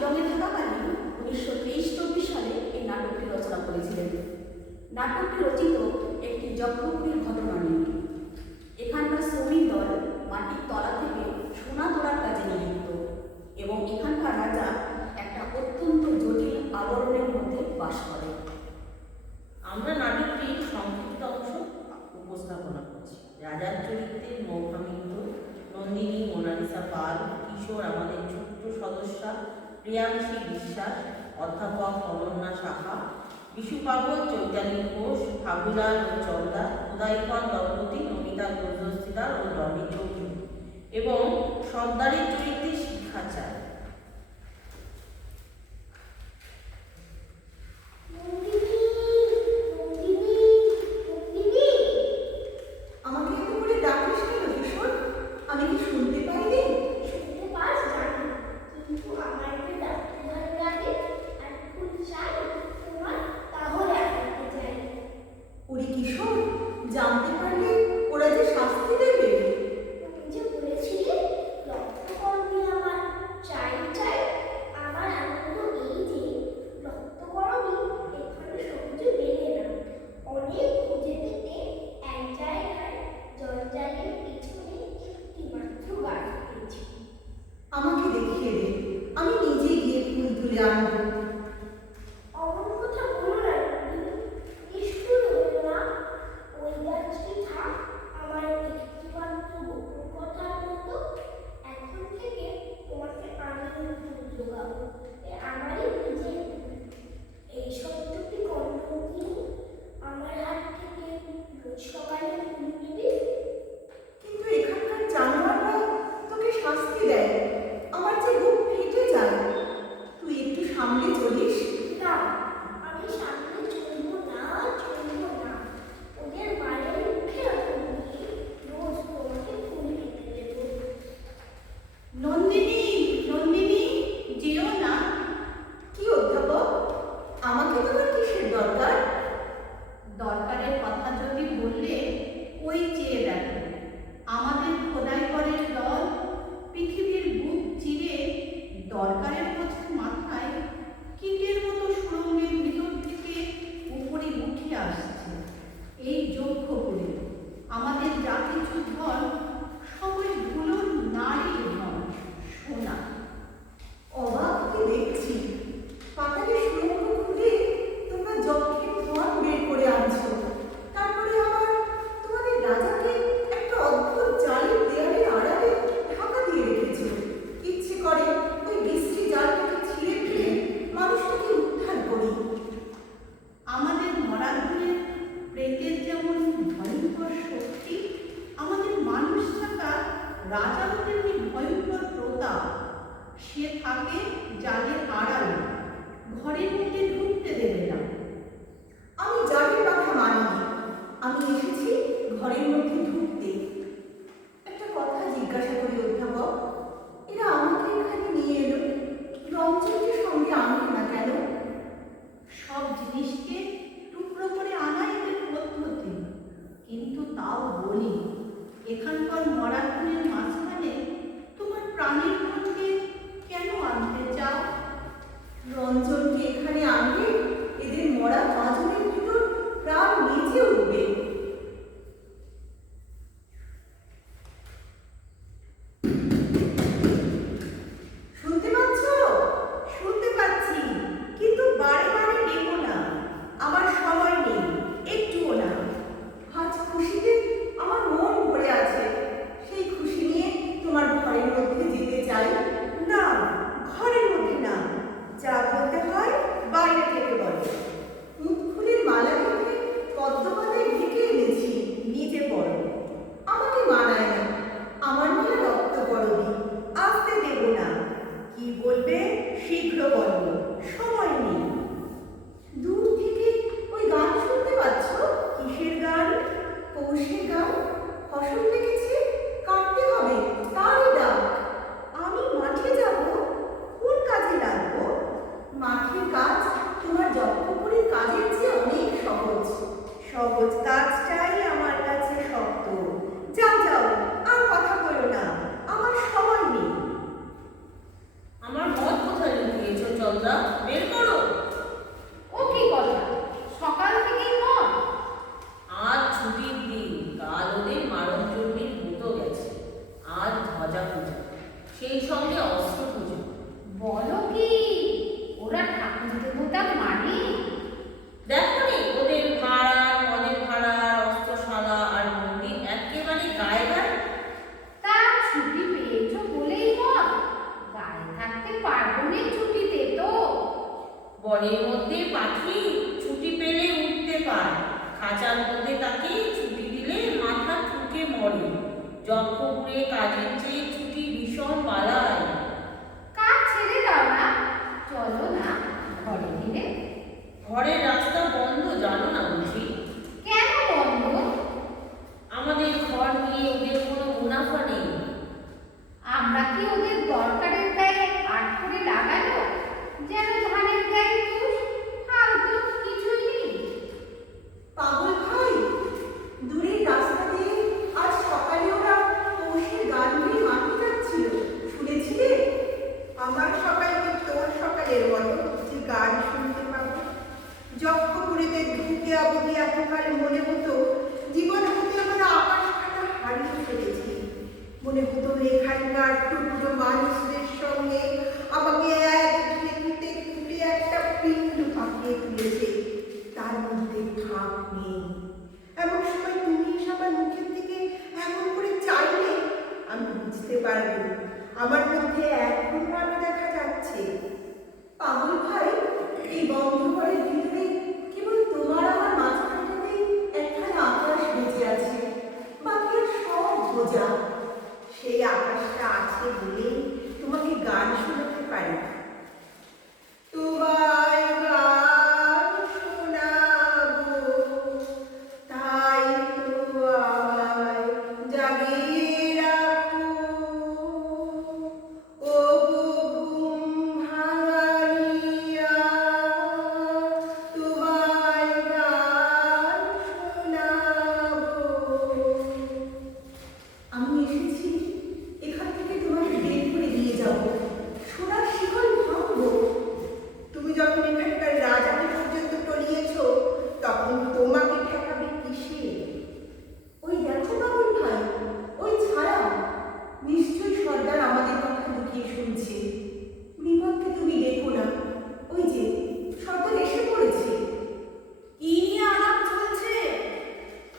শিলংয়ে থাকাকালীন 1923-24 সালে এই নাটকটি রচনা করেছিলেন। নাটকটি রচিত একটি যজ্ঞপুরীর ঘটনা নিয়ে। এখানকার শ্রমিক দল মাটির তলা থেকে সোনা তোলার কাজে নিযুক্ত এবং এখানকার রাজা একটা অত্যন্ত জটিল আবরণের মধ্যে বাস করে। আমরা নাটকটির সংক্ষিপ্ত অংশ উপস্থাপনা করছি। রাজার চরিত্রে নৌকা মিত্র, নন্দিনী মোনালিসা পাল, কিশোর আমাদের ছোট্ট সদস্যা প্রিয়াংশী বিশ্বাস, অধ্যাপক অনন্যা সাহা, বিশুপাগল চৈতালি ঘোষ, ফাগুলাল ও চন্দা, উদয়কর দম্পতি নমিতা ঘোষদস্তিদার ও রবি চৌধুরী এবং সর্দারের চরিত্রে শিক্ষাচার্য। জানতে পারলে ওরা যে শাস্তি দেবে। যে বলেছিলে রক্তকরণী আমার চাই চাই, আমার আনন্দ এই যে রক্তকরণী এখানে সহজে মেলে না। অনেক খুঁজে পেতে এক জায়গায় জঞ্জালের পিছনে একটি মাত্র গাছ পেয়েছি। আমাকে দেখিয়ে দে, আমি নিজে গিয়ে ফুল তুলে আনবো। অমন কথা বলো না, নিষ্ঠুর হইও না। ওই গাছটি থাক আমার একটিমাত্র গোপন কথার মতো। এখন থেকে তোমাকে আমি ফুল জোগাবো, আমারই নিজের। এই সত্যটি কণ্ঠটি আমার হাত থেকে রোজ সকালে ফুল নিবি। কিন্তু এখানকার জানোয়াররা তোকে শাস্তি দেয়, আমার যে বুক ফেটে যায়। তুই একটু সামনে চলিস। না, আমি সামনে চলবো না, চলবো না। ওদের মায়ের মুখে আমি রোজ তোমাকে ফুল খেতে দেবো। নন্দিনী, নন্দিনী, যেও না। কি অধ্যাপক, আমাকে তোমার কিসের দরকার? দরকারের কথা যদি বললে ওই চেয়ে দেখো, আমাদের খোদাই করের দল পৃথিবীর বুক চিরে দরকারের পথের মাথায় কীটের মতো সুড়ঙ্গের ভিতর থেকে উপরে উঠে আসছে। এই যজ্ঞ করে আমাদের জাতির ধন সবাই ধুলোর নারী ধন সোনা। অবাক হয়ে দেখছি, পাতাকে সুরঙ্গ খুলে তোমরা যক্ষের ধন বের করে আনছো। তারপরে আবার তোমাদের রাজাকে একটা অদ্ভুত জালের দেয়ালের আড়ালে ঢাকা দিয়ে রেখেছো। ইচ্ছে করে ওই বিশ্রী জালটাকে ছিঁড়ে ফেলে মানুষটাকে উদ্ধার করি। আমাদের মরাগুলের প্রেতের যেমন ভয়ঙ্কর শক্তি, আমাদের মানুষ থাকা রাজাও তেমনি ভয়ঙ্কর প্রতাপ। সে থাকে জালের আড়ালে, ঘরের মধ্যে ঢুকতে দেবে না। আমি জালের কথা মানিনি, আমি এসেছি ঘরের মধ্যে ঢুকতে। একটা কথা জিজ্ঞাসা করি অধ্যাপক, এরা আমাকে এখানে নিয়ে এলো, রঞ্জনকে সঙ্গে আনলো না কেন? সব জিনিসকে টুকরো করে আনাই এদের পদ্ধতি, কিন্তু তাও বলি, এখানকার মরাগুলের মাঝখানে তোমার প্রাণের মধ্যে কেন আনতে চাও? রঞ্জনকে এখানে আনলে এদের মরা পাঁচজনের ভিতর প্রাণ নিচে উঠবে। শুনতে পাচ্ছ? শুনতে পাচ্ছি, কিন্তু বারে বারে ডেকো না, আমার সময় নেই, একটুও না। আজ খুশিতে আমার মন ভরে আছে, সেই খুশি নিয়ে তোমার ঘরের মধ্যে যেতে চাই। না, ঘরের মধ্যে না, যা বলতে হয় বাইরে থেকে বলো। মুখ ফুলের মালা রেখে পদ্মপাতায় ঢেকে এনেছি, নিজে পড়ো। আমাকে মানায় না, আমার মালা রক্ত করবি, আসতে দেব না। কি বলবে শীঘ্র বলো, সময় নেই। দূর থেকে ওই গান শুনতে পাচ্ছ? কিসের গান? পৌষের গান। ফসল লেগেছে, কাটতে হবে, তারই ডাক। আমি মাঠে যাব, কোন কাজে লাগবো? মাঠের কাজ তোমার যজ্ঞপুরীর কাজের চেয়ে অনেক সহজ। সহজ কাজটাই আমার কাছে শক্ত। যাও যাও, আর কথা বলো না, আমার সময় নেই। আমার মত কোথায় লুকিয়েছ? যক্ষপুরে কাজের চেয়ে ছুটি ভীষণ বালাই। কাজ ছেড়ে দাও না, চলো না ঘরে ফিরে। ঘরের রাস্তা বন্ধ, জানো না বুঝি? কেন বন্ধ? আমাদের ঘর নিয়ে ওদের কোনো মুনাফা নেই। আমরা কি ওদের দরকারের গায়ে আট করে লাগালো, যেন ধানের গায়ে তুষ? ফালতু কিছুই নেই। পাগল ভাই, দূরের রাস্তা দিয়ে আজ সকালে ওরা পৌষের গান নিয়ে মাঠে যাচ্ছিল, শুনেছিলে? আমার সকাল কি তোর সকালের বলো যে গান শুনতে পাবো? যক্ষপুরেতে ঢুকে অবধি এতকাল মনে হতো জীবন হতে আমরা আকাশখানা হারিয়ে ফেলেছি। মনে হতো এখানকার টুকরো মানুষদের সঙ্গে আমাকে এক ঢেকুতে খুলে একটা পিণ্ড পাকিয়ে তুলেছে, তার মধ্যে ভাব নেই। এমন সময় তুমি এসে আমার মুখের দিকে এমন করে চাইলে আমি বুঝতে পারবো আমার মধ্যে এখনো আলো দেখা যাচ্ছে। পাগল ভাই, এই বন্ধ ঘরের ভিতরে কেবল তোমার আমার মাঝখানটাতেই একখানা আকাশ বেঁচে আছে, বাকি আর সব বোঝা। সেই আকাশটা আছে বলেই তোমাকে গান শোনাতে পারি। তোমায় গান শোনাবো, তাই তো আমায় জাগিয়ে রাখো। ও ঘুম ভাঙাইয়া তোমায় গান শোনাবো। আমি এসেছি এখান থেকে তোমাকে বের করে নিয়ে যাব, সোনার শিকল ভাঙবো। তুমি যখন এখানকার রাজাকে পর্যন্ত টলিয়েছ, তখন তোমাকে ঠেকাবে কিসে? ওই দেখো বাবুল ভাই, ওই ছায়া, নিশ্চয়ই সর্দার আমাদের কথা লুকিয়ে শুনছে। বিপদকে তুমি দেখো না, ওই যে সর্দার এসে পড়েছে। কি নিয়ে আলাপ চলছে?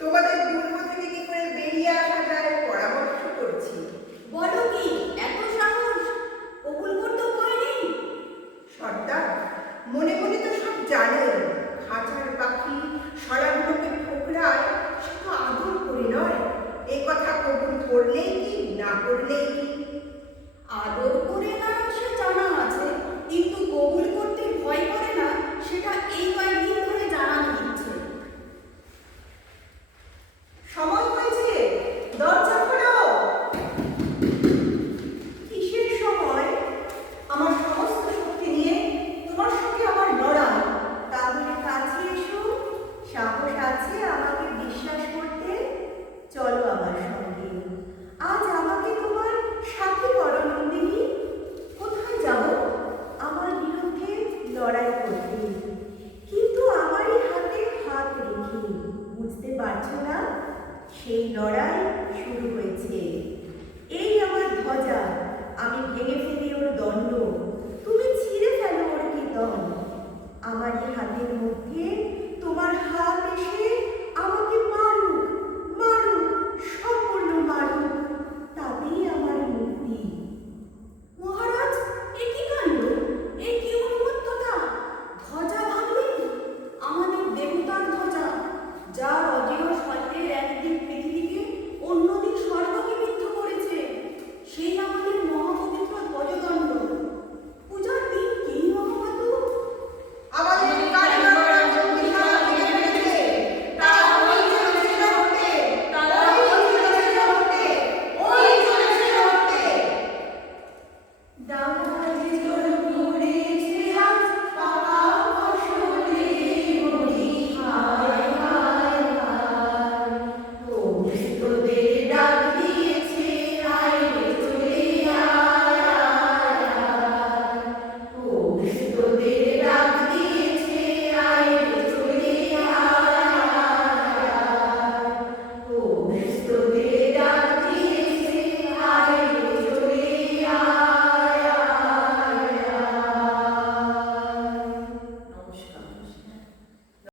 তোমাদের দুর্গ থেকে কি করে বেরিয়ে আসা যায় পরামর্শ করছি। বলো কি, এত সাহস? কবুল করতে ভয় নেই? সর্দার মনে মনে তো সব জানে, খাঁচার পাখি সরাগুলোকে ঠোকরায় সে তো আদর করে নয়। এ কথা কবুল করলেই কি না করলেই কি? আদর করে না সে জানা আছে, কিন্তু কবুল করতে ভয় করে না সেটা এই কয়েকদিন ধরে জানানো হচ্ছে। সময় হয়েছে, দরজা খোলো। কিসের সময়? আমার সমস্ত শক্তি নিয়ে তোমার সঙ্গে আমার লড়াই। তাহলে কাছে এসো, সাহস আছে আমাকে বিশ্বাস করতে? চলো আমার সঙ্গে, আজ আমাকে তোমার সাথে করো নন্দিনী। কোথায় যাব? আমার বিরুদ্ধে লড়াই করতে, কিন্তু আমারই হাতে হাত রেখে। বুঝতে পারছো না? সেই লড়াই শুরু হয়েছে। এই আমার ধ্বজা, আমি ভেঙে ফেলি ওর দণ্ড, তুমি ছিঁড়ে ফেলো ওর কীর্তন। আমারই হাতের মধ্যে তোমার হাত এসে